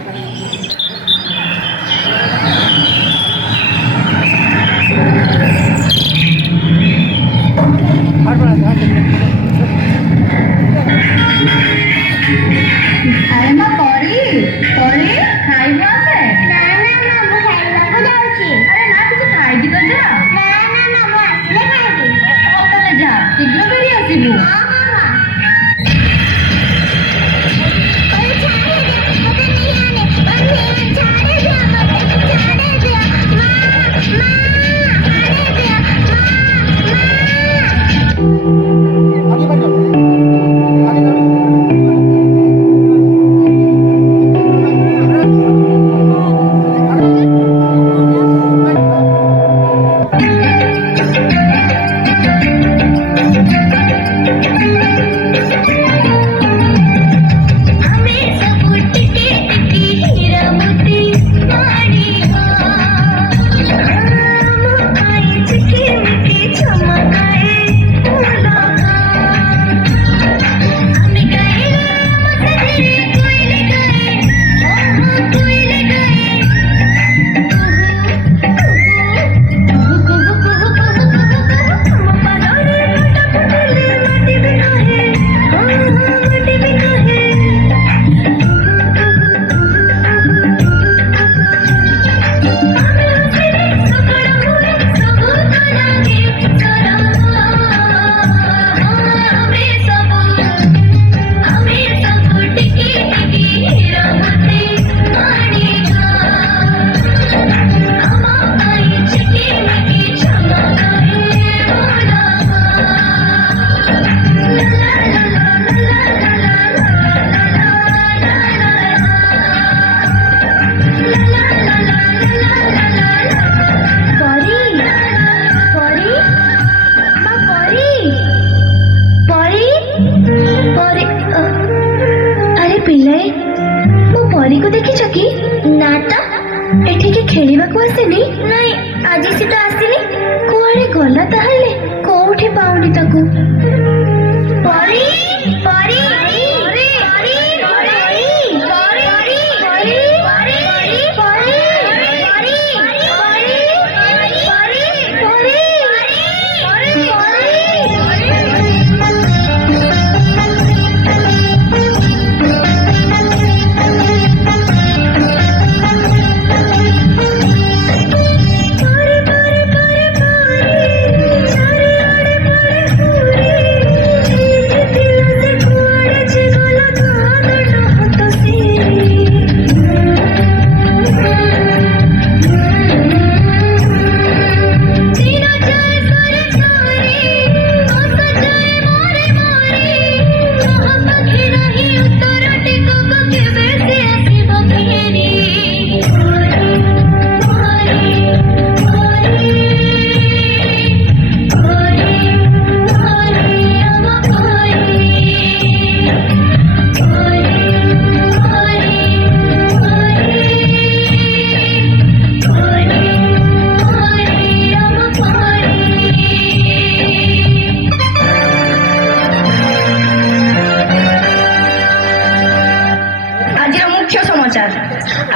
अरे माँ परी परी खाइबो आसे ना ना ना मु खाइबा को जाउची अरे ना कुछ खाइबी तो जा ना ना ना मु आसिले खाइबी ओ तले जा शीघ्र फेरी आसीबू हां हां हां अरे छाड़े दे मते नहीं आने अरे छाड़े दे मते छाड़े दे मां मां छाड़े दे मां आगे बढ़ो आगे बढ़ो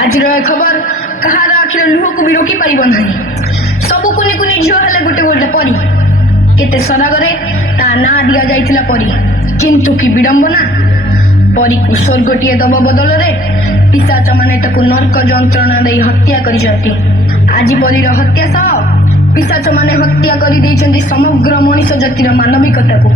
आज खबर कहार आखिर लुह को भी रोकी पारिब नाही सबु कुनी कुनी झियो हेले गोटे गोटे परी केते सरागरे ता ना दिया जाइतिला परी किंतु की विडंबना परी को स्वर्गटिए दब बदल रे पिशाच माने ताकू नरक जंत्रणा दे हत्या करि जति आज परीर हत्या सह पिशाच माने हत्या करि दैछन्ती समग्र मनुष्य जातिर मानविकता को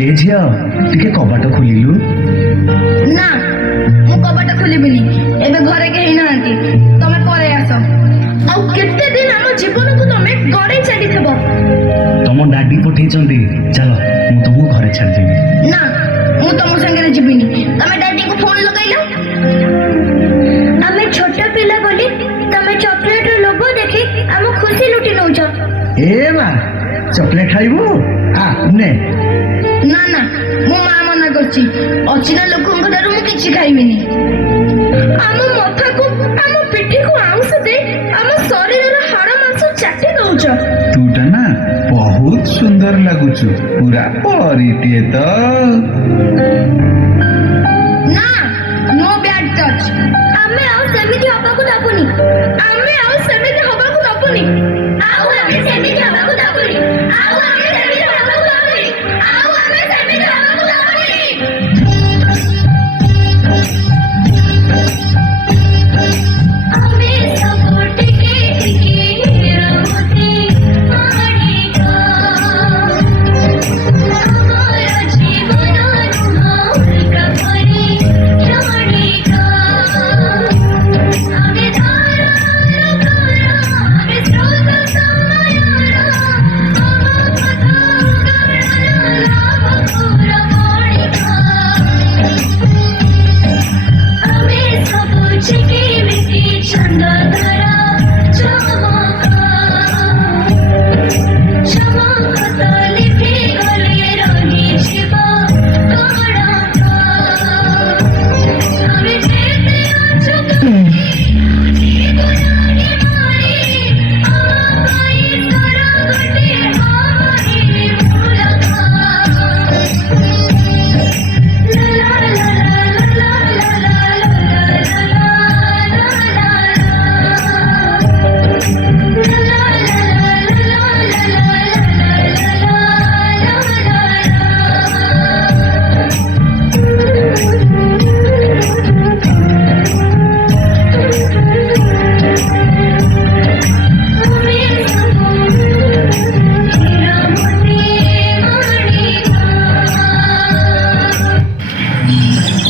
ଏ ଝିଅ ଟିକେ କବାଟ ଖୋଲିଲୁ। ନା ମୁଁ କବାଟ ଖୋଲିବିନି, ଏବେ ଘରେ କେହି ନାହାନ୍ତି, ତମେ ପଳେଇ ଆସ। ଆଉ କେତେ ଦିନ ଆମ ଜୀବନକୁ ତମେ ଗଡେଇ ଚାଲିଥିବ? ତମ ଡାଡି ପଠେଇଛନ୍ତି, ଚାଲ ମୁଁ ତମକୁ ଘରେ ଛାଡ଼ିଦେବି। ନା ମୁଁ ତମ ସାଙ୍ଗରେ ଯିବିନି, ତମେ ଡାଡିଙ୍କୁ ଫୋନ ଲଗାଇଲ। ଆମେ ଛୋଟ ପିଲା ବୋଲି ତମେ ଚକୋଲେଟ ଲୋଭ ଦେଖି ଆମ ଖୁସି ଲୁଟି ନଉଛ। ଏ ମା ଚକଲେଟ ଖାଇବୁ? ନେ। ନା ନା ମୋ ମା ମନା କରୁଛି, ଅଚିହ୍ନା ଲୋକଙ୍କ ଠାରୁ ମୁଁ କିଛି ଖାଇବିନି। ଆମ ମଥାକୁ ଆମ ପିଠିକୁ ଆଉଁସ ଦେଇ ଆମ ଶରୀରର ହାଡ଼ ମାଂସ ଚାଟି ଦଉଛ। ତୁଟା ନା ବହୁତ ସୁନ୍ଦର ଲାଗୁଛୁ, ପୁରା ପରୀଟିଏ ତ।